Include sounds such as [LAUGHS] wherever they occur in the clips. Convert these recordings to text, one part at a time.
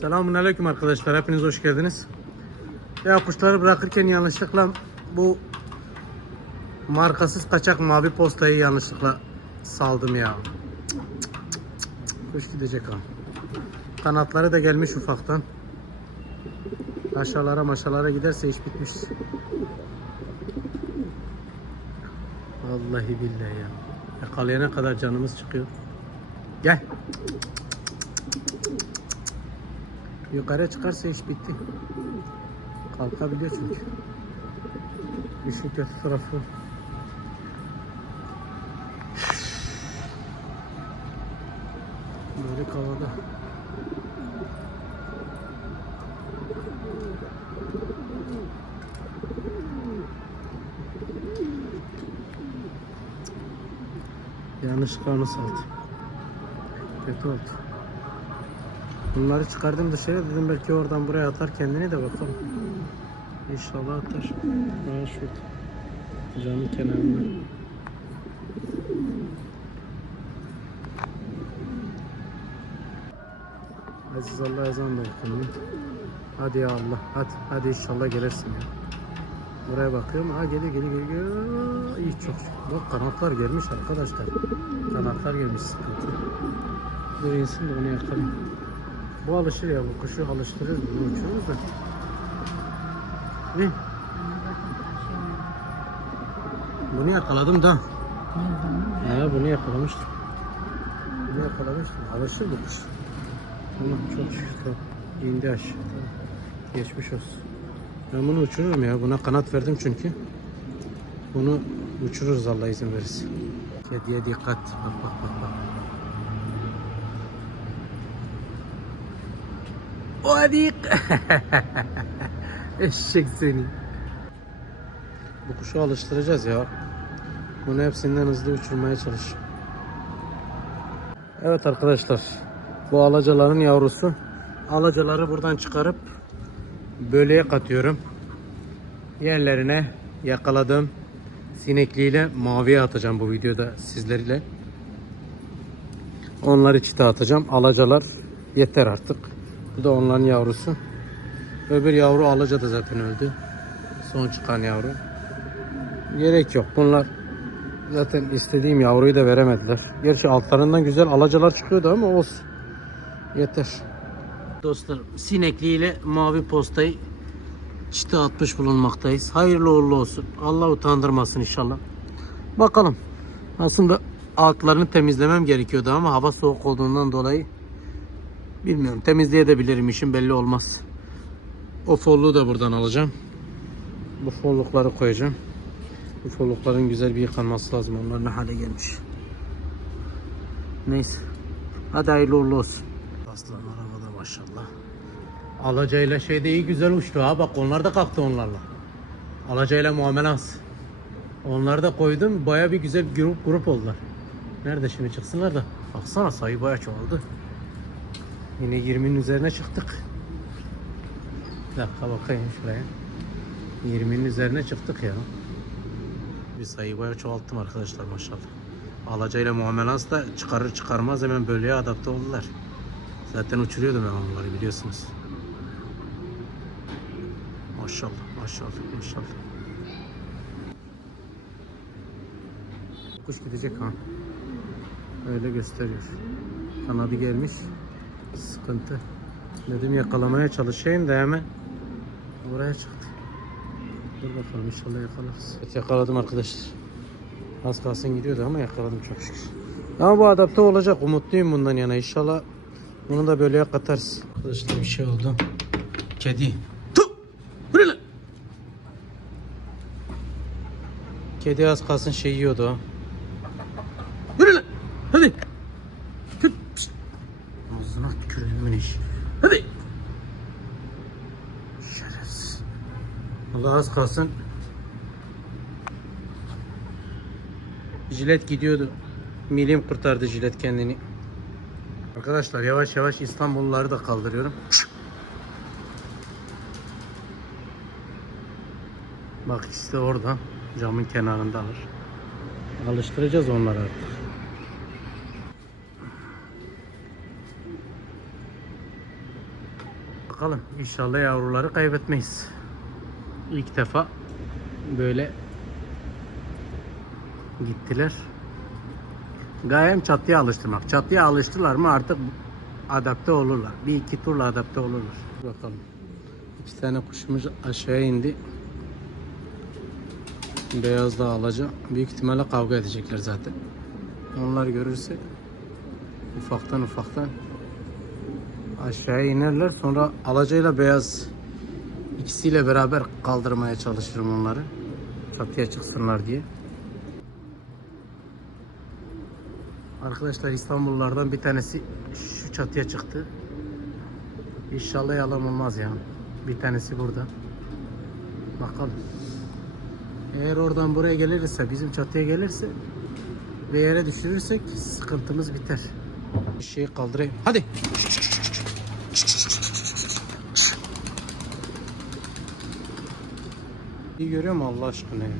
Selamun Aleyküm arkadaşlar. Hepiniz hoş geldiniz. Ya kuşları bırakırken yanlışlıkla bu markasız kaçak mavi postayı yanlışlıkla saldım ya. Cık, cık, cık, cık. Kuş gidecek ha. Kanatları da gelmiş ufaktan. Aşağılara maşalara giderse iş bitmiş. Vallahi billahi ya. Yakalayana kadar canımız çıkıyor. Gel. Yukarı çıkarsa iş bitti. Kalkabiliyor çünkü. İşin kötü tarafı. Böyle havada. Yanlışlıkla onu saldım. Kötü oldu. Bunları çıkardım dışarı dedim belki oradan buraya atar kendini de bakalım. İnşallah atar. Ha şurada. Camın kenarında. Aziz Allah ezan da okunuyor. Hadi ya Allah. Hadi. Hadi inşallah gelirsin ya. Buraya bakıyorum. Ha geliyor geliyor geliyor. İyi çok. Bak kanatlar gelmiş arkadaşlar. Kanatlar gelmiş sıkıntı. Dur insin de onu yakalayayım. Bu alışır ya bu kuşu alıştırırız bunu uçururuz da. Ne? Bunu yakaladım da. He bunu yakalamıştım. Bunu yakalamıştım. Alışır bu kuş. Tamam çok şükür. Tamam. İndi aşağı. Geçmiş olsun. Ben bunu uçururum ya. Buna kanat verdim çünkü. Bunu uçururuz Allah izin verirse. Kediye dikkat. Bak bak bak bak. O hadi. [LAUGHS] Eşek seni. Bu kuşu alıştıracağız ya. Bunu hepsinden hızlı uçurmaya çalış. Evet arkadaşlar. Bu alacaların yavrusu. Alacaları buradan çıkarıp böleye katıyorum. Yerlerine yakaladım. Sinekliyle maviye atacağım bu videoda sizlerle. Onları çite atacağım. Alacalar yeter artık. Bu da onların yavrusu. Öbür yavru alaca da zaten öldü. Son çıkan yavru. Gerek yok. Bunlar zaten istediğim yavruyu da veremediler. Gerçi altlarından güzel alacalar çıkıyordu ama olsun. Yeter. Dostlar sinekliyle mavi postayı çite atmış bulunmaktayız. Hayırlı uğurlu olsun. Allah utandırmasın inşallah. Bakalım. Aslında altlarını temizlemem gerekiyordu ama hava soğuk olduğundan dolayı bilmiyorum. Temizleyebilirim işin belli olmaz. O folluğu da buradan alacağım. Bu follukları koyacağım. Bu follukların güzel bir yıkanması lazım. Onlar ne hale gelmiş. Neyse. Hadi hayırlı uğurlu olsun. Aslanlar havada maşallah. Alacayla şeyde iyi güzel uçtu ha. Bak onlar da kalktı onlarla. Alacayla muamelans. Onları da koydum. Baya bir güzel grup grup oldular. Nerede şimdi çıksınlar da. Baksana sayı baya çoğaldı. Yine 20'nin üzerine çıktık. Bir dakika bakayım şuraya. 20'nin üzerine çıktık ya. Bir sayı baya çoğalttım arkadaşlar maşallah. Alacayla muamelans da çıkarır çıkarmaz hemen bölüye adapte oldular. Zaten uçuruyordum ben onları biliyorsunuz. Maşallah maşallah maşallah. Kuş gidecek ha. Öyle gösteriyor. Kanadı gelmiş. Sıkıntı. Dedim yakalamaya çalışayım da hemen buraya çıktı. Dur bakalım inşallah yakalarız. Evet yakaladım arkadaşlar. Az kalsın gidiyordu ama yakaladım çok şükür. Ama bu adapte olacak. Umutluyum bundan yana. İnşallah bunu da böyle katarız. Arkadaşlar bir şey oldu. Kedi. Tu! Buraya! Kedi az kalsın şey yiyordu. Yürü lan! Hadi! Allah az kalsın. Jilet gidiyordu. Milim kurtardı jilet kendini. Arkadaşlar yavaş yavaş İstanbulluları da kaldırıyorum. Bak işte orada camın kenarındalar. Alıştıracağız onları artık. Bakalım inşallah yavruları kaybetmeyiz. İlk defa böyle gittiler. Gayem çatıya alıştırmak. Çatıya alıştılar mı artık adapte olurlar. Bir iki turla adapte olurlar. Bakalım. İki tane kuşumuz aşağıya indi. Beyaz da alacak. Büyük ihtimalle kavga edecekler zaten. Onlar görürse ufaktan ufaktan aşağıya inerler. Sonra alacayla beyaz ikisiyle beraber kaldırmaya çalışırım onları. Çatıya çıksınlar diye. Arkadaşlar İstanbullulardan bir tanesi şu çatıya çıktı. İnşallah yalan olmaz ya. Bir tanesi burada. Bakalım. Eğer oradan buraya gelirse, bizim çatıya gelirse ve yere düşürürsek sıkıntımız biter. Bir şeyi kaldırayım. Hadi. İyi görüyor mu Allah aşkına ya?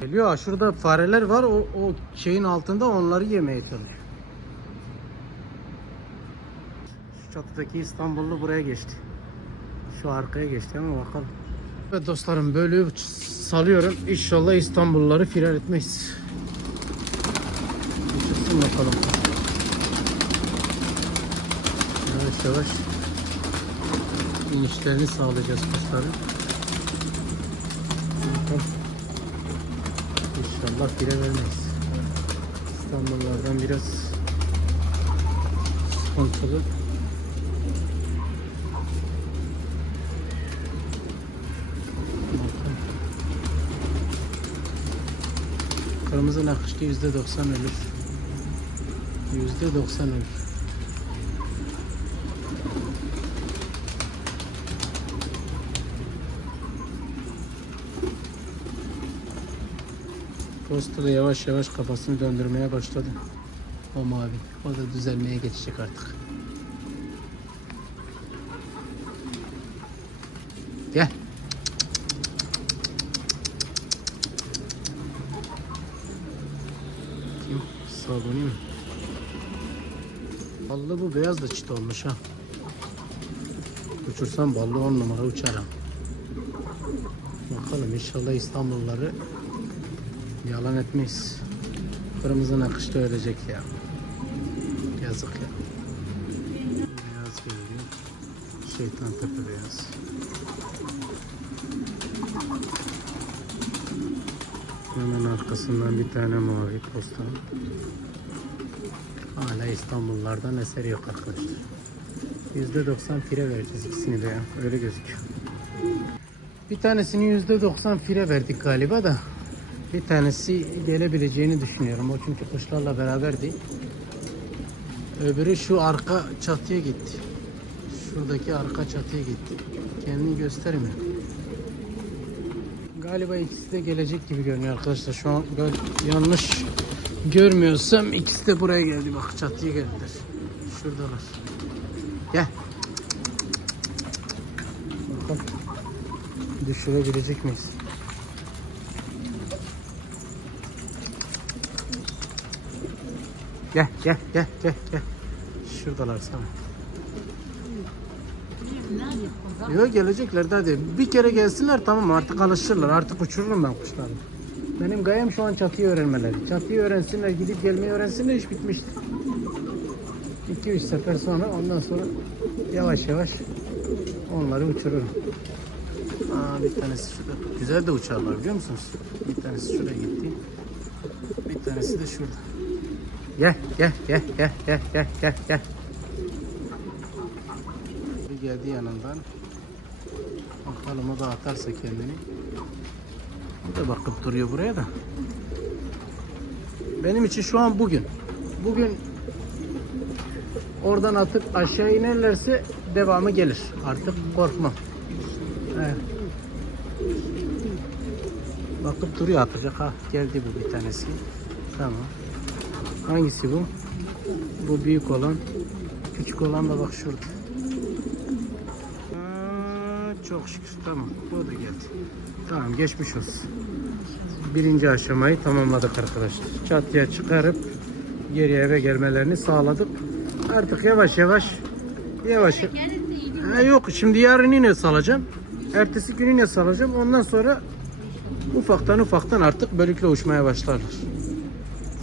Geliyor şurada fareler var o, o şeyin altında onları yemeye çalışıyor. Şu çatıdaki İstanbullu buraya geçti. Şu arkaya geçti ama bakalım. Evet dostlarım böyle salıyorum. İnşallah İstanbulluları firar etmeyiz. Çıksın bakalım. Yavaş yavaş inişlerini sağlayacağız kuşların. İnşallah fire vermeyiz. İstanbullardan biraz sıkıntılı. Kırmızı nakışlı yüzde doksan ölür. Yüzde doksan ölür. Posta da yavaş yavaş kafasını döndürmeye başladı. O mavi. O da düzelmeye geçecek artık. Gel. Kim? Sabuni mi? Ballı bu beyaz da çit olmuş ha. Uçursam ballı on numara uçarım. Bakalım inşallah İstanbulluları Yalan etmeyiz. Kırmızı nakışta ölecek ya. Yazık ya. Beyaz geliyor. Şeytan tepe beyaz. Hemen arkasından bir tane mavi posta. Hala İstanbullardan eser yok arkadaşlar. %90 fire vereceğiz ikisini de ya. Öyle gözüküyor. Bir tanesini %90 fire verdik galiba da. Bir tanesi gelebileceğini düşünüyorum. O çünkü kuşlarla beraberdi. Öbürü şu arka çatıya gitti. Şuradaki arka çatıya gitti. Kendini göstermiyor. Galiba ikisi de gelecek gibi görünüyor arkadaşlar. Şu an ben yanlış görmüyorsam ikisi de buraya geldi. Bak çatıya geldiler. Şuradalar. Gel. Bakalım. Düşürebilecek miyiz? Gel gel gel gel gel. Şuradalar sana. Yok gelecekler de hadi. Bir kere gelsinler tamam artık alışırlar. Artık uçururum ben kuşları. Benim gayem şu an çatıyı öğrenmeleri. Çatıyı öğrensinler, gidip gelmeyi öğrensinler iş bitmiştir. 2-3 sefer sonra ondan sonra yavaş yavaş onları uçururum. Aa, bir tanesi şurada. Güzel de uçarlar biliyor musunuz? Bir tanesi şuraya gitti. Bir tanesi de şurada. Gel gel gel gel gel gel gel gel. Geldi yanından. Bakalım o da atarsa kendini. O da bakıp duruyor buraya da. Benim için şu an bugün. Bugün oradan atıp aşağı inerlerse devamı gelir. Artık korkmam. Evet. Bakıp duruyor atacak ha. Geldi bu bir tanesi. Tamam. Hangisi bu? Bu büyük olan. Küçük olan da bak şurada. Aa, çok şükür tamam. Bu da geldi. Tamam geçmiş olsun. Birinci aşamayı tamamladık arkadaşlar. Çatıya çıkarıp geri eve gelmelerini sağladık. Artık yavaş yavaş yavaş. Ha, yok şimdi yarın yine salacağım. Ertesi gün yine salacağım. Ondan sonra ufaktan ufaktan artık bölükle uçmaya başlarlar.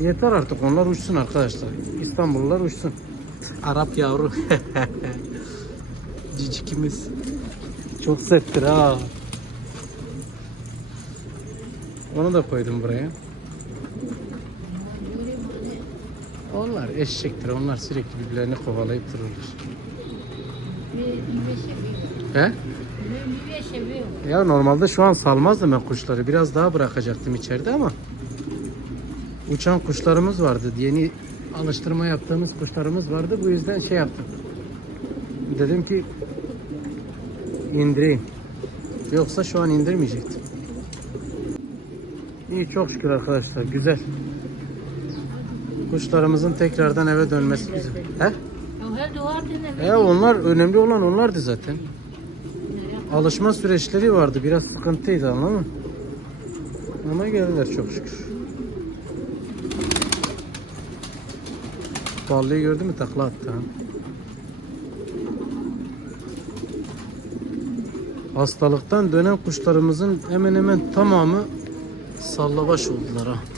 Yeter artık onlar uçsun arkadaşlar. İstanbullular uçsun. Arap yavru. [LAUGHS] Cicikimiz. Çok serttir ha. Onu da koydum buraya. Onlar eşektir. Onlar sürekli birbirlerini kovalayıp dururlar. He? Ya normalde şu an salmazdım ben kuşları. Biraz daha bırakacaktım içeride ama uçan kuşlarımız vardı. Yeni alıştırma yaptığımız kuşlarımız vardı. Bu yüzden şey yaptım. Dedim ki indireyim. Yoksa şu an indirmeyecektim. İyi çok şükür arkadaşlar. Güzel. Kuşlarımızın tekrardan eve dönmesi güzel. He? E onlar önemli olan onlardı zaten. Alışma süreçleri vardı. Biraz sıkıntıydı ama ama geldiler çok şükür. Ballıyı gördü mü takla attı ha. Hastalıktan dönen kuşlarımızın hemen hemen tamamı sallabaş oldular ha.